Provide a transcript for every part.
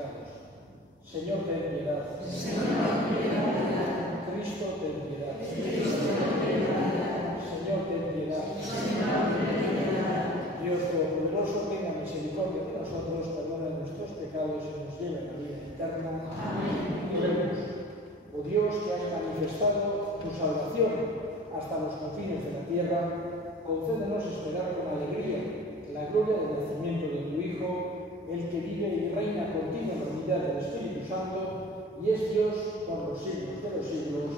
pecados. Señor, ten piedad. Cristo, ten piedad. Señor, ten piedad. Dios Todopoderoso, tenga misericordia de nosotros, perdone nuestros pecados y nos lleve a la vida eterna. Amén. Oremos. Oh Dios, que has manifestado tu salvación hasta los confines de la tierra, concédenos esperar con alegría la gloria del nacimiento de tu Hijo, el que vive y reina contigo en la unidad del Espíritu Santo, y es Dios por los siglos de los siglos.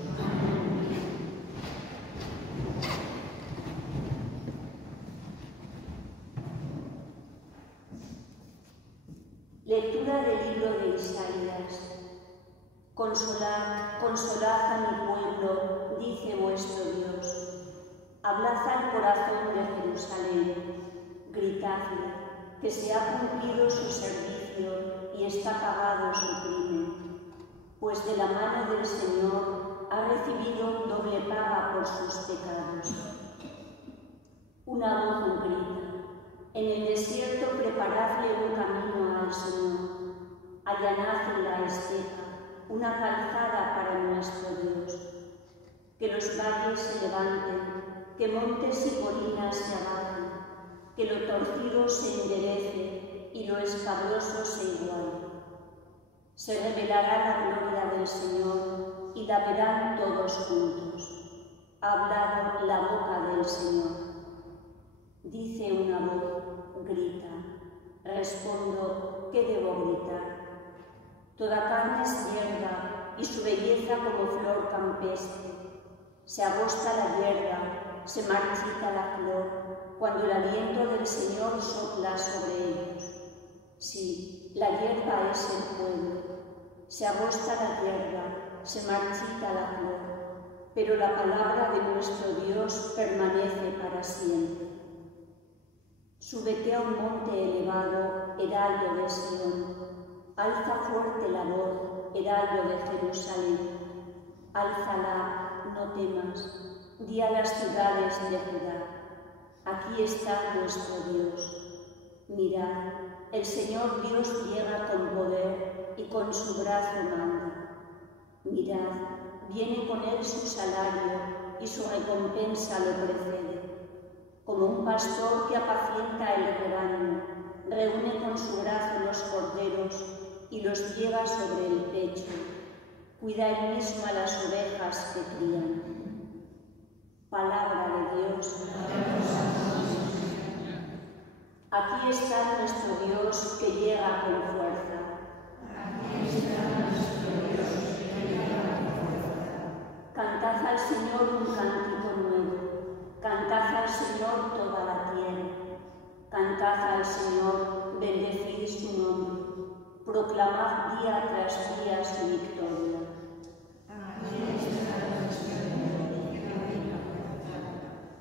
Lectura del libro de Isaías. Consolad, consolad a mi pueblo, dice vuestro Dios. Hablad al corazón de Jerusalén, gritadle, que se ha cumplido su servicio y está pagado su crimen. Pues de la mano del Señor ha recibido doble paga por sus pecados. Una voz grita, en el desierto preparadle un camino al Señor, allanad la estepa, una calzada para nuestro Dios. Que los valles se levanten, que montes y colinas se abajen, que lo torcido se enderece y lo escabroso se iguale. Se revelará la gloria del Señor y la verán todos juntos. Ha hablado la boca del Señor. Dice una voz, grita. Respondo, ¿qué debo gritar? Toda carne es hierba y su belleza como flor campestre. Se agosta la hierba, se marchita la flor, cuando el aliento del Señor sopla sobre ellos. Sí, la hierba es el pueblo. Se agosta la hierba, se marchita la flor, pero la palabra de nuestro Dios permanece para siempre. Súbete a un monte elevado, heraldo de Sión. Alza fuerte la voz, heraldo de Jerusalén. Álzala, no temas. Di a las ciudades de Judá. Aquí está nuestro Dios. Mirad, el Señor Dios llega con poder y con su brazo manda. Mirad, viene con él su salario y su recompensa lo precede. Como un pastor que apacienta el rebaño, reúne con su brazo los corderos y los lleva sobre el pecho. Cuida él mismo a las ovejas que crían. Palabra de Dios. Aquí está nuestro Dios que llega con fuerza. Cantad al Señor un cántico nuevo. Cantad al Señor toda la tierra. Cantad al Señor, bendecid su nombre. Proclamad día tras día su victoria.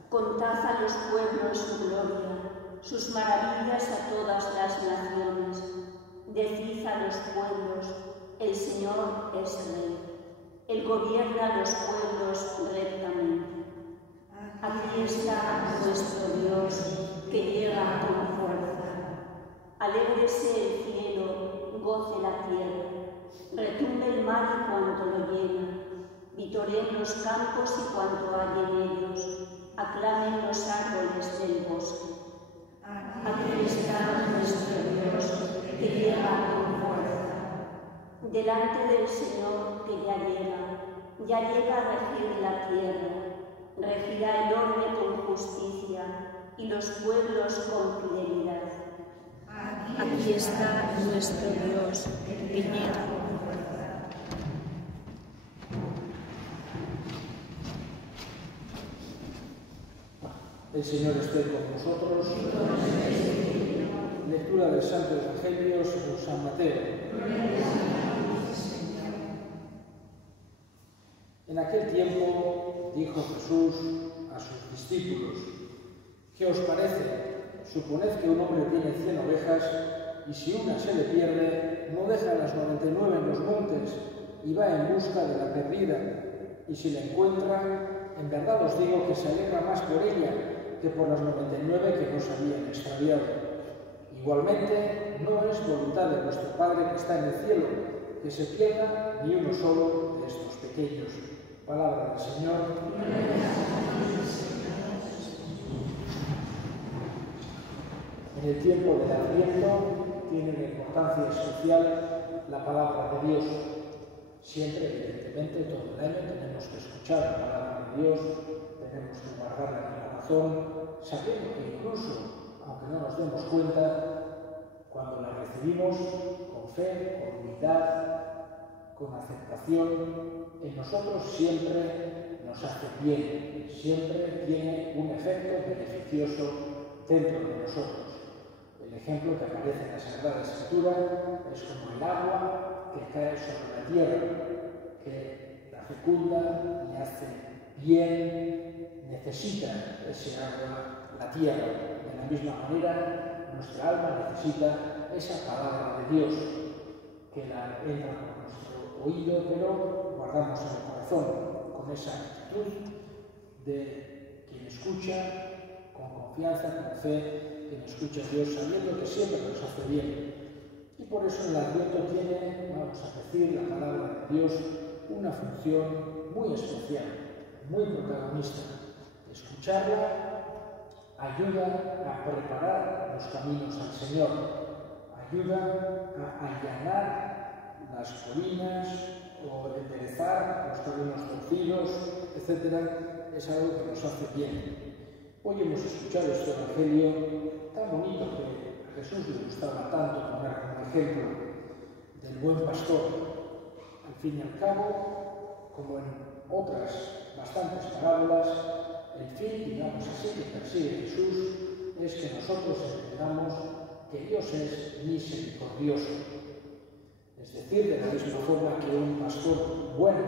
Contad a los pueblos su gloria, sus maravillas a todas las naciones. Decid a los pueblos, el Señor es Rey. Él gobierna los pueblos rectamente. Aquí está nuestro Dios, que llega con fuerza. Alégrese el cielo, goce la tierra, retumbe el mar y cuanto lo llena, vitoreen los campos y cuanto hay en ellos, aclamen los árboles del bosque. Aquí está nuestro Dios, que llega con fuerza. Delante del Señor que ya llega a regir la tierra. Regirá el orbe con justicia y los pueblos con fidelidad. Aquí está nuestro Dios, que llega con fuerza. El Señor esté con nosotros. Lectura del Santo Evangelio según San Mateo. En aquel tiempo dijo Jesús a sus discípulos: ¿Qué os parece? Suponed que un hombre tiene 100 ovejas y si una se le pierde, no deja las 99 en los montes y va en busca de la perdida. Y si la encuentra, en verdad os digo que se alegra más por ella que por las 99 que no se habían extraviado. Igualmente, no es voluntad voluntad de nuestro Padre que está en el cielo, que se pierda ni uno solo de estos pequeños. Palabra del Señor. En el tiempo del Adviento tiene una importancia especial la palabra de Dios. Siempre, evidentemente, todo el año tenemos que escuchar la palabra de Dios, tenemos que guardarla en el corazón, sabiendo que incluso, aunque no nos demos cuenta, cuando la recibimos con fe, con humildad, con aceptación, en nosotros siempre nos hace bien, siempre tiene un efecto beneficioso dentro de nosotros. El ejemplo que aparece en la Sagrada Escritura es como el agua que cae sobre la tierra, que la fecunda, le hace bien, necesita ese agua la tierra. De la misma manera, nuestra alma necesita esa palabra de Dios, que la entra por nuestro oído, pero guardamos en el corazón, con esa actitud de quien escucha con confianza, con fe, quien escucha a Dios sabiendo que siempre nos hace bien. Y por eso el Adviento tiene, vamos a decir, la palabra de Dios, una función muy especial, muy protagonista. Escucharla ayuda a preparar los caminos al Señor, ayuda a allanar las colinas o enderezar los caminos torcidos, etc. Es algo que nos hace bien. Hoy hemos escuchado este Evangelio tan bonito que a Jesús le gustaba tanto poner como ejemplo del buen pastor. Al fin y al cabo, como en otras bastantes parábolas, el fin, digamos así, que persigue Jesús es que nosotros entendamos que Dios es misericordioso. Es decir, de la misma forma que un pastor bueno,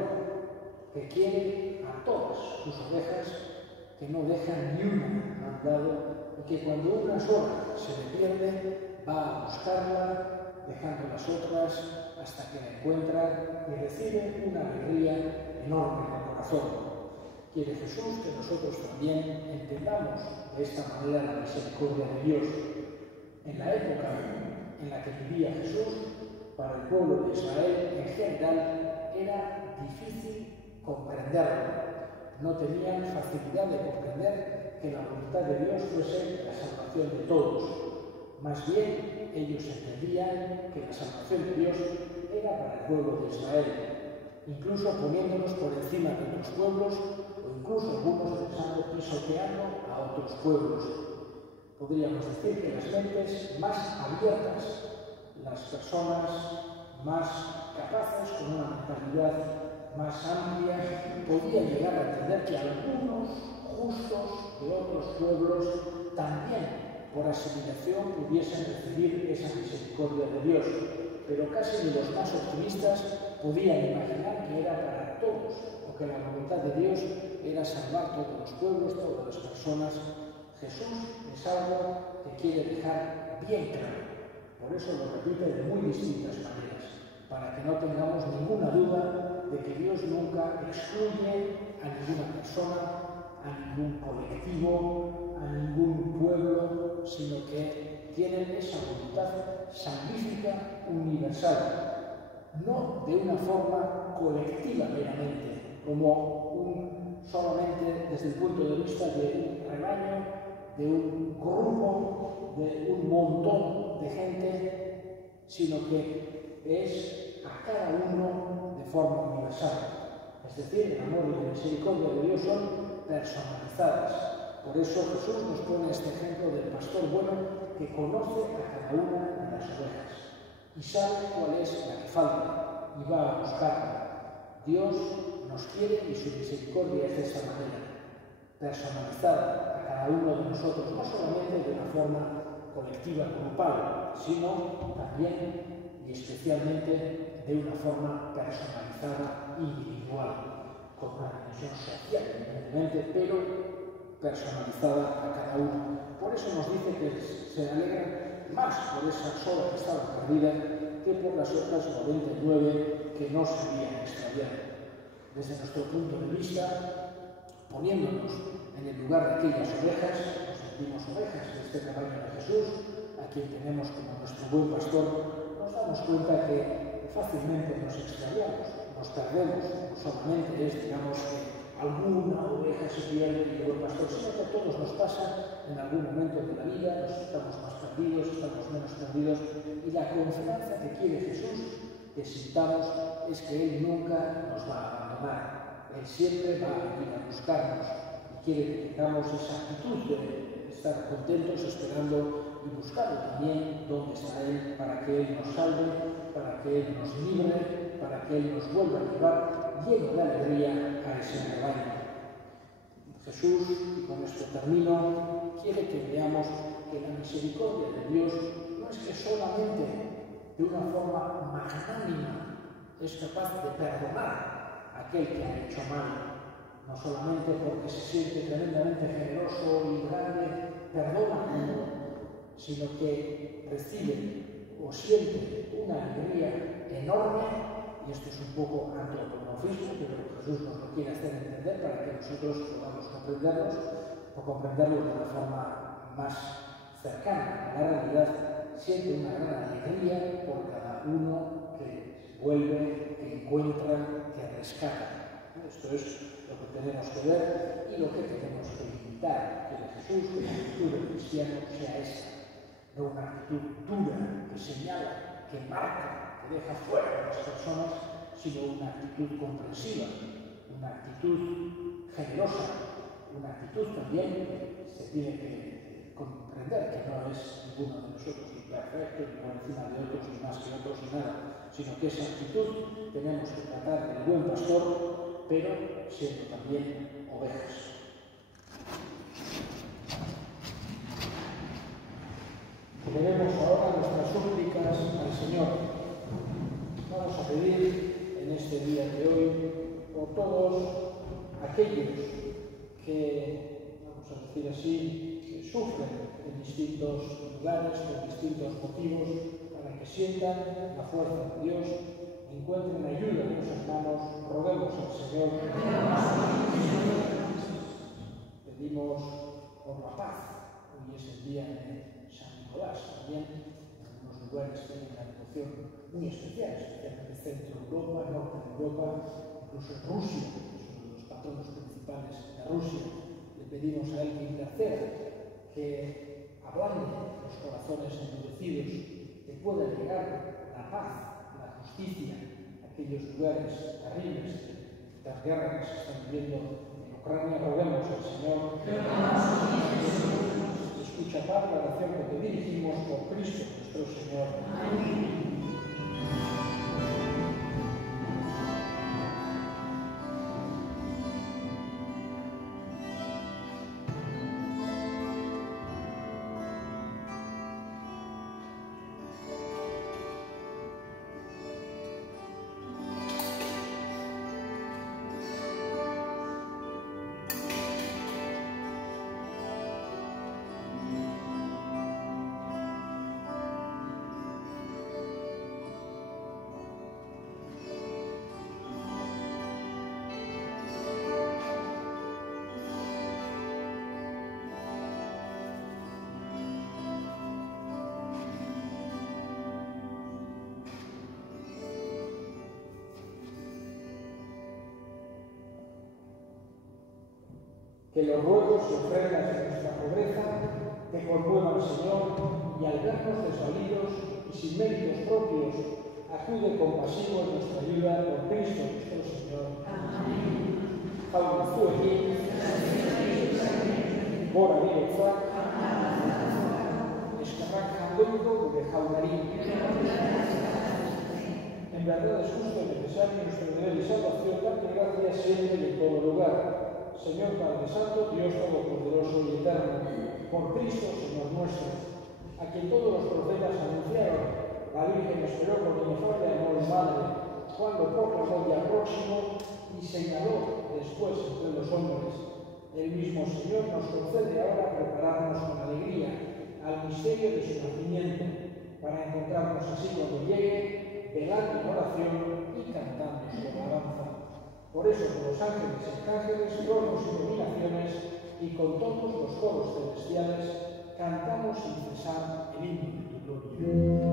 que quiere a todas sus ovejas, que no deja ni una a un lado, y que cuando una sola se le pierde, va a buscarla, dejando las otras hasta que la encuentra y recibe una alegría enorme en el corazón. Quiere Jesús que nosotros también entendamos de esta manera la misericordia de Dios. En la época en la que vivía Jesús, para el pueblo de Israel en general era difícil comprenderlo. No tenían facilidad de comprender que la voluntad de Dios fuese la salvación de todos. Más bien, ellos entendían que la salvación de Dios era para el pueblo de Israel, incluso poniéndonos por encima de otros pueblos, o incluso algunos pensando pisoteando a otros pueblos. Podríamos decir que las mentes más abiertas, las personas más capaces, con una mentalidad más amplia, podían llegar a entender que algunos justos de otros pueblos también por asimilación pudiesen recibir esa misericordia de Dios, pero casi ni los más optimistas podían imaginar que era para todos, o que la voluntad de Dios era salvar todos los pueblos, todas las personas. Jesús es algo que quiere dejar bien claro, por eso lo repite de muy distintas maneras, para que no tengamos ninguna duda de que Dios nunca excluye a ninguna persona, a ningún colectivo, a ningún pueblo, sino que tienen esa voluntad salvífica universal, no de una forma colectiva meramente, como solamente desde el punto de vista de un rebaño, de un grupo, de un montón de gente, sino que es a cada uno de forma universal. Es decir, el amor y la misericordia de Dios son personalizadas. Por eso Jesús nos pone este ejemplo del pastor bueno que conoce a cada una de las ovejas y sabe cuál es la que falta y va a buscarla. Dios nos quiere y su misericordia es de esa manera, personalizada a cada uno de nosotros, no solamente de una forma colectiva, grupal, sino también y especialmente de una forma personalizada, individual, con una dimensión social, evidentemente, pero personalizada a cada uno. Por eso nos dice que se alegra más por esa sola que estaba perdida que por las otras 99 que no se habían extraviado. Desde nuestro punto de vista, poniéndonos en el lugar de aquellas ovejas, nos sentimos ovejas de este rebaño de Jesús, a quien tenemos como nuestro buen pastor, damos cuenta que fácilmente nos extraviamos, nos perdemos. No solamente es, digamos, que alguna oveja se pierde y el pastor, sino que a todos nos pasa en algún momento de la vida, nos estamos más perdidos, estamos menos perdidos, y la confianza que quiere Jesús que sintamos es que Él nunca nos va a abandonar. Él siempre va a venir a buscarnos y quiere que tengamos esa actitud de estar contentos, esperando y buscando también dónde está Él, para que Él nos salve, para que Él nos libre, para que Él nos vuelva a llevar lleno de alegría a ese rebaño. Jesús, y con esto termino, quiere que veamos que la misericordia de Dios no es que solamente de una forma magnánima es capaz de perdonar a aquel que ha hecho mal, no solamente porque se siente tremendamente generoso y grande, perdona, sino que recibe o siente una alegría enorme. Y esto es un poco antropomorfismo, pero Jesús nos lo quiere hacer entender para que nosotros podamos comprenderlo de una forma más cercana a la realidad. Siente una gran alegría por cada uno que vuelve, que encuentra, que rescata. Esto es lo que tenemos que ver y lo que tenemos que imitar, que de Jesús, que la actitud del cristiano sea esta, no una actitud dura que señala, que marca, que deja fuera a las personas, sino una actitud comprensiva, una actitud generosa, una actitud también que se tiene que comprender que no es ninguno de nosotros ni perfecto, ni por encima de otros, ni más que otros, ni nada, sino que esa actitud tenemos que tratar del buen pastor, pero siendo también ovejas. Elevemos ahora nuestras súplicas al Señor. Vamos a pedir en este día de hoy por todos aquellos que, vamos a decir así, que sufren en distintos lugares, por distintos motivos, para que sientan la fuerza de Dios, encuentren ayuda en los hermanos, roguemos al Señor. Pedimos por la paz. Hoy es el día de San Nicolás, también en algunos lugares tienen una devoción muy especial, especialmente en Centro Europa, Norte de Europa, incluso en Rusia, que es uno de los patronos principales de Rusia. Le pedimos a él que interceda, que ablande los corazones endurecidos, que pueda llegar la paz, la justicia a aquellos lugares terribles, las guerras que se están viviendo en Ucrania. Roguemos al Señor. Escucha, Padre, la oración que te dirigimos por Cristo nuestro Señor. Amén. Que los ruegos y ofrendas de nuestra pobreza te conmuevan, Señor, y al vernos desvalidos y sin méritos propios, acude compasivo en nuestra ayuda por Cristo nuestro Señor. Amén. Jauna zuekin, gora bihotzak, eskerrak jaungoiko gure jaunari. En verdad es justo y necesario nuestro deber y salvación darte gracias siempre y en todo lugar. Señor Padre Santo, Dios Todopoderoso y Eterno, por Cristo, Señor nuestro, a quien todos los profetas anunciaron, la Virgen esperó con inefable amor y madre, cuando proclamó ya próximo y señaló después entre los hombres. El mismo Señor nos concede ahora prepararnos con alegría al misterio de su nacimiento, para encontrarnos así cuando llegue, velando en oración y cantando su alabanza. Por eso, con los ángeles y arcángeles, tronos y dominaciones, y con todos los coros celestiales, cantamos sin cesar el himno de tu gloria.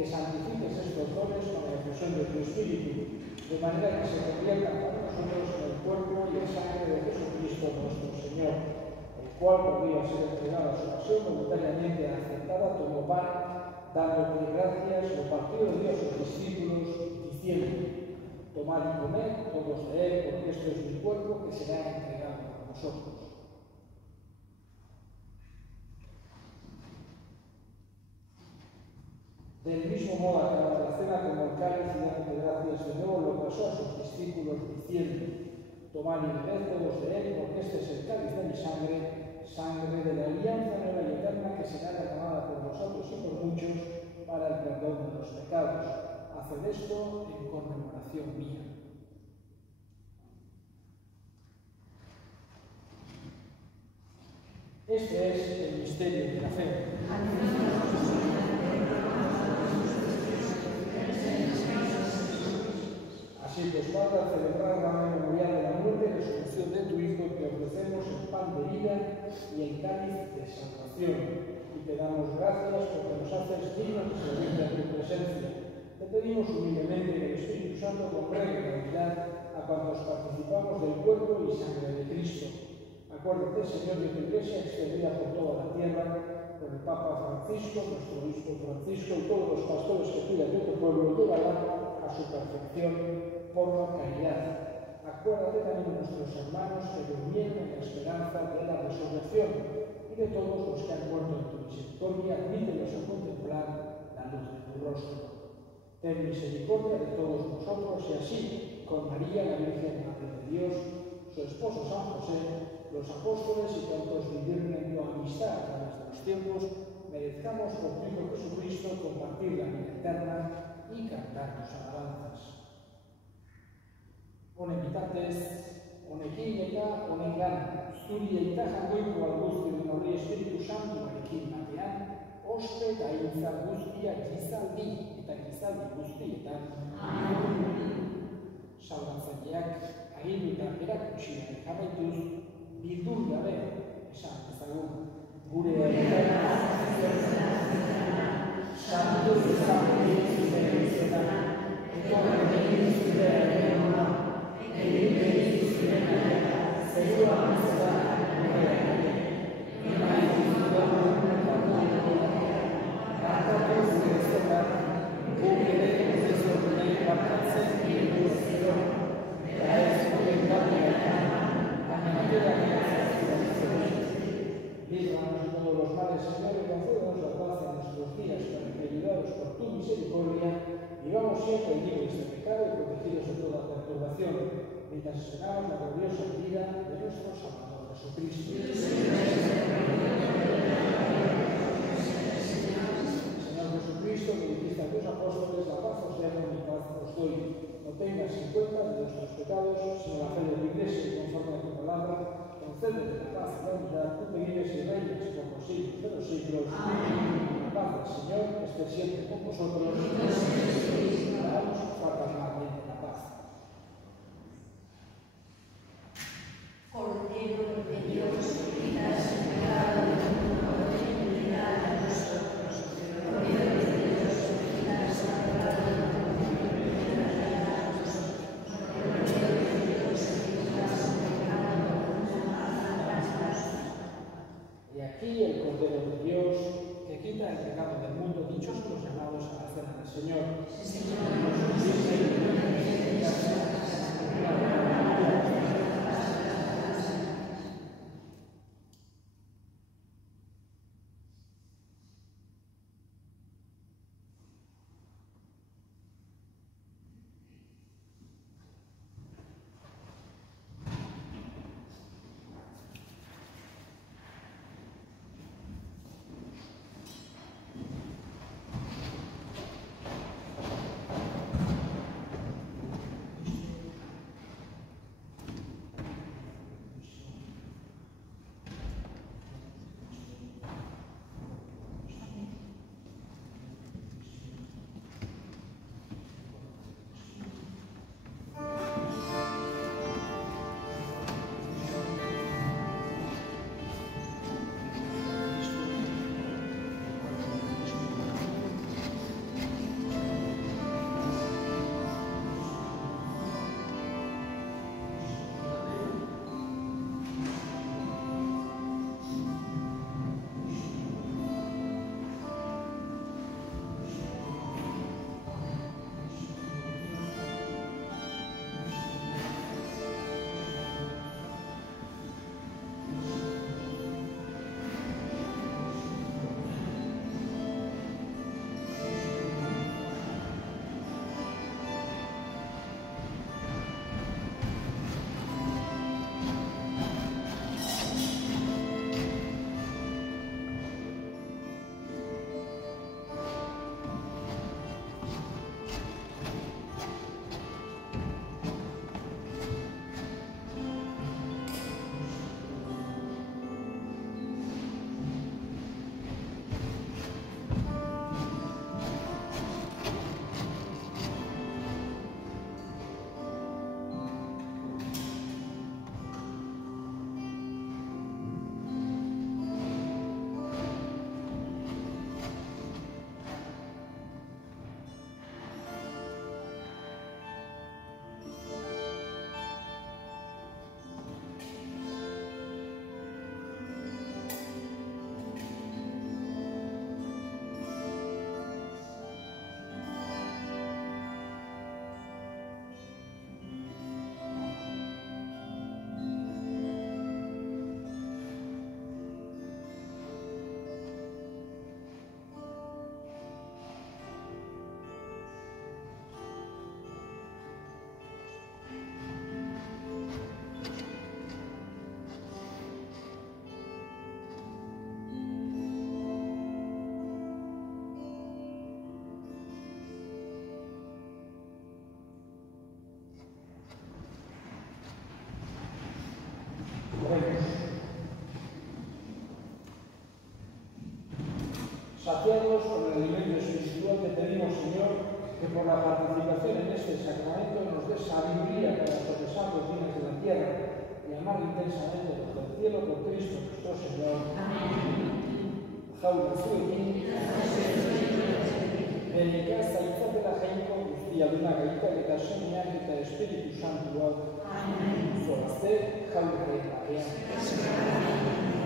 que santifiques estos dones con la efusión de tu Espíritu, de manera que se conviertan para nosotros en el cuerpo y la sangre de Jesucristo nuestro Señor, el cual podría ser entregado a su pasión voluntariamente aceptada, tomó pan, dándote gracias, lo partió de Dios a sus discípulos, diciendo: tomad y comed todos de él, porque esto es mi cuerpo que será entregado a vosotros. Del mismo modo, acabada la cena, como el cáliz, y dando gracias de nuevo, lo pasó a sus discípulos, diciendo: tomad y bebed todos de él, porque este es el cáliz de mi sangre, sangre de la alianza nueva y eterna, que será derramada por vosotros y por muchos para el perdón de los pecados. Haced esto en conmemoración mía. Este es el misterio de la fe. Así pues, Padre, al celebrar la memorial de la muerte y resurrección de tu Hijo, te ofrecemos el pan de vida y el cáliz de salvación. Y te damos gracias porque nos haces dignos de servirte en tu presencia. Te pedimos humildemente que el Espíritu Santo congregue en unidad a cuantos participamos del cuerpo y sangre de Cristo. Acuérdate, Señor, de tu Iglesia extendida por toda la tierra, por el Papa Francisco, nuestro Obispo Francisco y todos los pastores que cuidan de tu pueblo, llévala a su perfección por la caridad. Acuérdate también de nuestros hermanos que durmieron en la esperanza de la resurrección y de todos los que han muerto en tu misericordia, admítelos a contemplar la luz de tu rostro. Ten misericordia de todos nosotros y así, con María, la Virgen Madre de Dios, su esposo San José, los apóstoles y cuantos vivieron en tu amistad a través de los tiempos, merezcamos por tu Hijo Jesucristo compartir la vida eterna y cantar tus alabanzas. Honen bitartez, honekin eta honengan, zuri eta jangoiko alguzti hori Espiritu Santuarekin batean, ospe eta hiltza guztiak gizaldi eta gizaldi guztietan. Salbatzaileak agindu eta erakutsiak jarraituz, bildur gabe esan ezagun. Gure eretan santu izan zure izena, etorren egin zure eremona, egin egin zure nahiak, zeruan zelan gure ere. Ima izan barkatu zure zelan, guk ere ezezorunek barkatzen dugu zero, eta ez gure gabean, amentera líbranos de todos los males, Señor, y concédenos la paz en nuestros días, para que, ayudados por tu misericordia, vivamos siempre libres de pecado y protegidos de toda perturbación, mientras esperamos la gloriosa vida de nuestro Salvador Jesucristo. Señor Jesucristo, que dijiste a tus apóstoles: la paz os dejo, mi paz os doy. No tengas en cuenta de nuestros pecados, sino la fe de tu Iglesia, y conforme a tu palabra, concédele la paz y la unidad, tú que vives y reinas por los siglos de los siglos. Amén. La paz del Señor esté siempre con vosotros. Daos fraternalmente la paz. Cordero de Dios, quitas el pecado del mundo, ten piedad de nosotros. Cordero de Dios, quitas el pecado del mundo, ten piedad de nosotros. Cordero de Dios, quitas el pecado del mundo, y aquí el Cordero de Dios, que quita el pecado del mundo, dichosos los llamados a la cena del Señor. Sí, Señor. Saciados con el alimento espiritual, te pedimos, Señor, que por la participación en este sacramento nos des sabiduría para sopesar los bienes de la tierra y amar intensamente los del cielo por Cristo nuestro Señor. Amén. Jaula zuekin, benekazta itzatela jainko guztiaduna gaitak eta semeak eta Espiritu Santuak. Amen. Zorazte, jaularen batean.